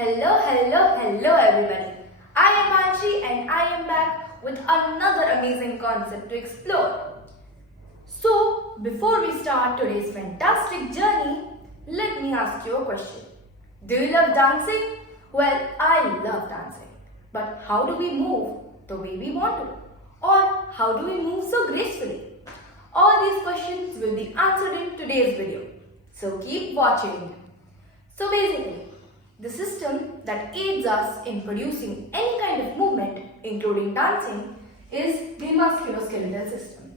Hello everybody. I am Anshi and I am back with another amazing concept to explore. So, before we start today's fantastic journey, let me ask you a question. Do you love dancing? Well, I love dancing. But how do we move the way we want to? Or how do we move so gracefully? All these questions will be answered in today's video. So keep watching. So basically, the system that aids us in producing any kind of movement, including dancing, is the musculoskeletal system.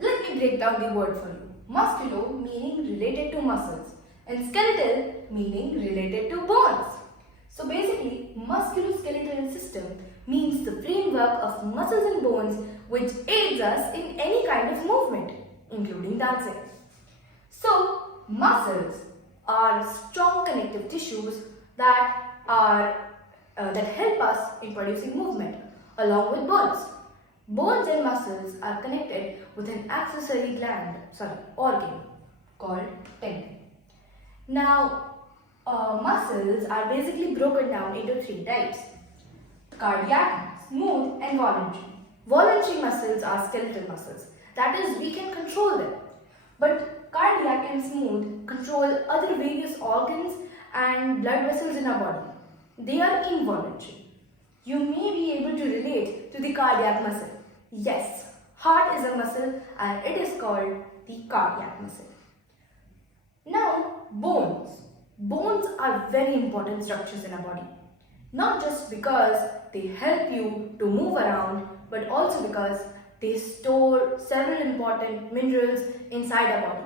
Let me break down the word for you. Musculo meaning related to muscles and skeletal meaning related to bones. So basically, musculoskeletal system means the framework of muscles and bones which aids us in any kind of movement, including dancing. So, muscles are strong connective tissues that help us in producing movement, along with bones. Bones and muscles are connected with an accessory organ called tendon. Now, muscles are basically broken down into three types: cardiac, smooth, and voluntary. Voluntary muscles are skeletal muscles. That is, we can control them. But cardiac and smooth control other various organs and blood vessels in our body. They are involuntary. You may be able to relate to the cardiac muscle. Yes, heart is a muscle and it is called the cardiac muscle. Now, bones. Bones are very important structures in our body. Not just because they help you to move around, but also because they store several important minerals inside our body,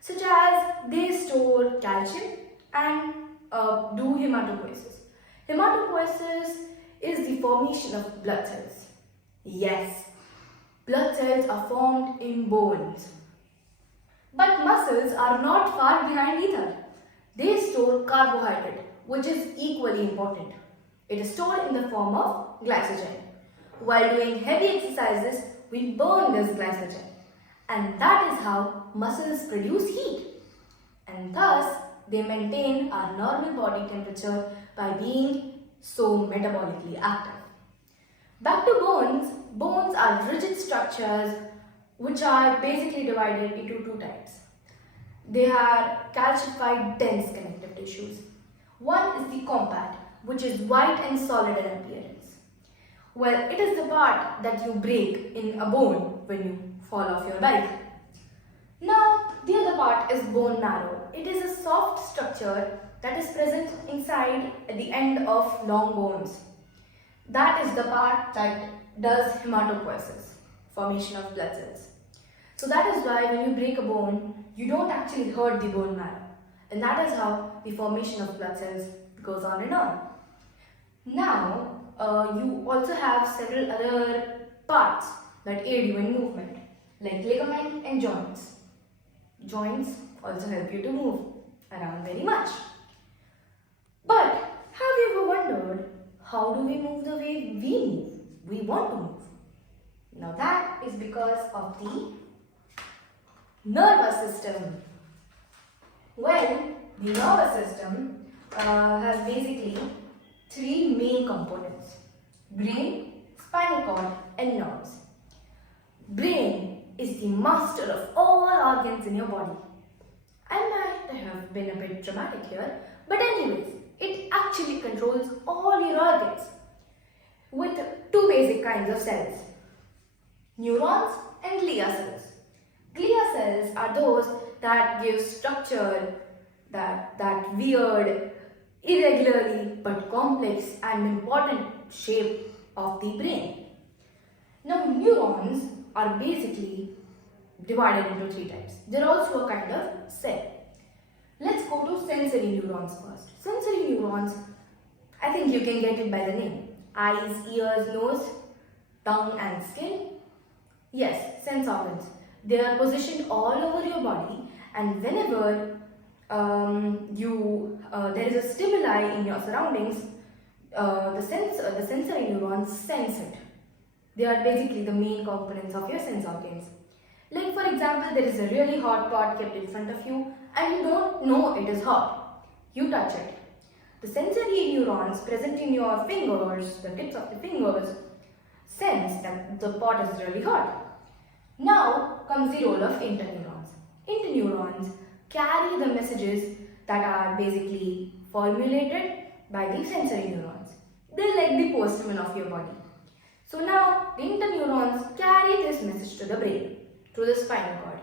such as they store calcium and do hematopoiesis. Hematopoiesis is the formation of blood cells. Yes, blood cells are formed in bones. But muscles are not far behind either. They store carbohydrate, which is equally important. It is stored in the form of glycogen. While doing heavy exercises, we burn this glycogen, and that is how muscles produce heat, and thus they maintain our normal body temperature by being so metabolically active. Back to bones. Bones are rigid structures which are basically divided into two types. They are calcified dense connective tissues. One is the compact, which is white and solid in appearance. Well, it is the part that you break in a bone when you fall off your bike. Now, the other part is bone marrow. It is a soft structure that is present inside at the end of long bones. That is the part that does hematopoiesis, formation of blood cells. So that is why when you break a bone, you don't actually hurt the bone marrow. And that is how the formation of blood cells goes on and on. Now, you also have several other parts that aid you in movement, like ligament and joints. Joints also help you to move around very much. But have you ever wondered, how do we move the way we want to move? Now that is because of the nervous system. Well, the nervous system has basically three main components: brain, spinal cord, and nerves. Brain is the master of all organs in your body. I might have been a bit dramatic here, but anyways, it actually controls all your organs with two basic kinds of cells: neurons and glia cells. Glia cells are those that give structure, that weird, irregularly but complex and important shape of the brain. Now, neurons are basically divided into three types. They're also a kind of cell. Let's go to sensory neurons first. Sensory neurons, I think you can get it by the name: eyes, ears, nose, tongue, and skin. Yes, sense organs. They are positioned all over your body, and whenever there is a stimuli in your surroundings, the sensory neurons sense it. They are basically the main components of your sense organs. Like, for example, there is a really hot pot kept in front of you and you don't know it is hot. You touch it. The sensory neurons present in your fingers, the tips of the fingers, sense that the pot is really hot. Now comes the role of interneurons. Interneurons carry the messages that are basically formulated by the sensory neurons. They're like the postman of your body. So now the interneurons carry this message to the brain through the spinal cord.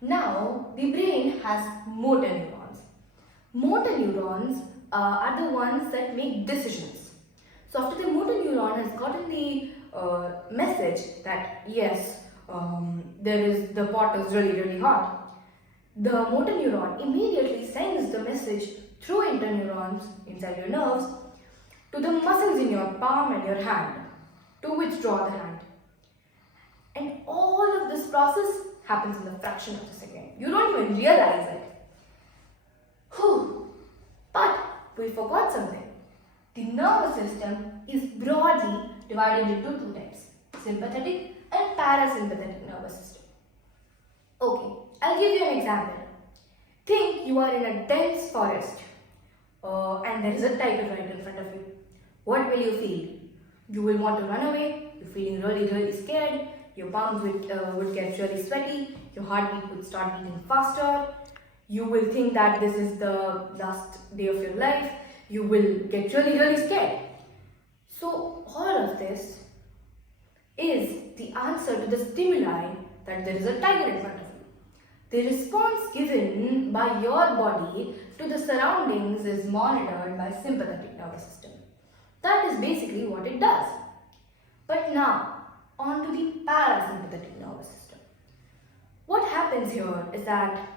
Now the brain has motor neurons. Motor neurons are the ones that make decisions. So after the motor neuron has gotten the message that yes, the pot is really hot, the motor neuron immediately sends the message through interneurons inside your nerves to the muscles in your palm and your hand to withdraw the hand. And all of this process happens in a fraction of a second. You don't even realize it. Whew. But we forgot something. The nervous system is broadly divided into two types, sympathetic and parasympathetic nervous system. Okay, I'll give you an example. Think you are in a dense forest and there is a tiger right in front of you. What will you feel? You will want to run away, you're feeling really scared, your palms would get really sweaty, your heartbeat would start beating faster, you will think that this is the last day of your life, you will get really scared. So all of this is the answer to the stimuli that there is a tiger in front of you. The response given by your body to the surroundings is monitored by sympathetic nervous system. That is basically what it does. But now, on to the parasympathetic nervous system. What happens here is that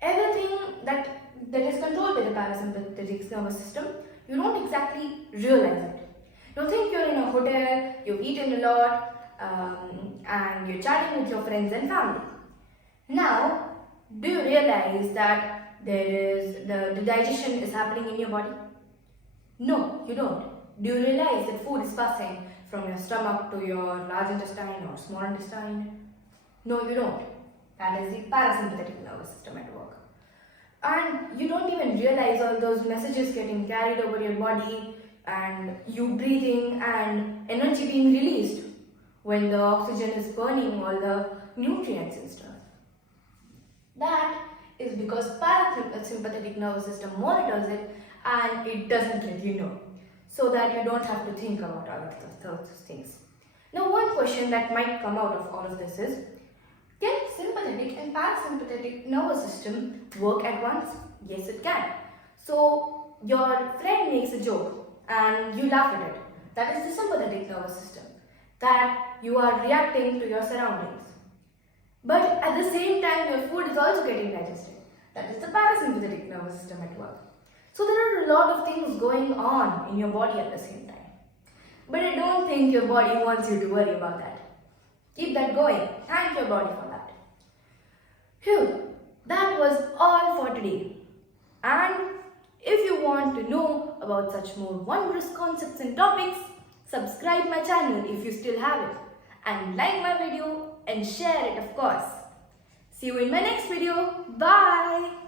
everything that is controlled by the parasympathetic nervous system, you don't exactly realize it. You think you're in a hotel, you've eaten a lot, and you're chatting with your friends and family. Now, do you realize that the digestion is happening in your body? No, you don't. Do you realize that food is passing from your stomach to your large intestine or small intestine? No, you don't. That is the parasympathetic nervous system at work. And you don't even realize all those messages getting carried over your body and you breathing and energy being released when the oxygen is burning all the nutrients and stuff. That is because parasympathetic nervous system monitors it and it doesn't let you know, so that you don't have to think about all of those things. Now one question that might come out of all of this is, can sympathetic and parasympathetic nervous system work at once? Yes, it can. So your friend makes a joke and you laugh at it. That is the sympathetic nervous system, that you are reacting to your surroundings. But at the same time, your food is also getting digested. That is the parasympathetic nervous system at work. So there are a lot of things going on in your body at the same time. But I don't think your body wants you to worry about that. Keep that going. Thank your body for that. Phew, that was all for today. And if you want to know about such more wondrous concepts and topics, subscribe my channel if you still have it. And like my video and share it, of course. See you in my next video. Bye.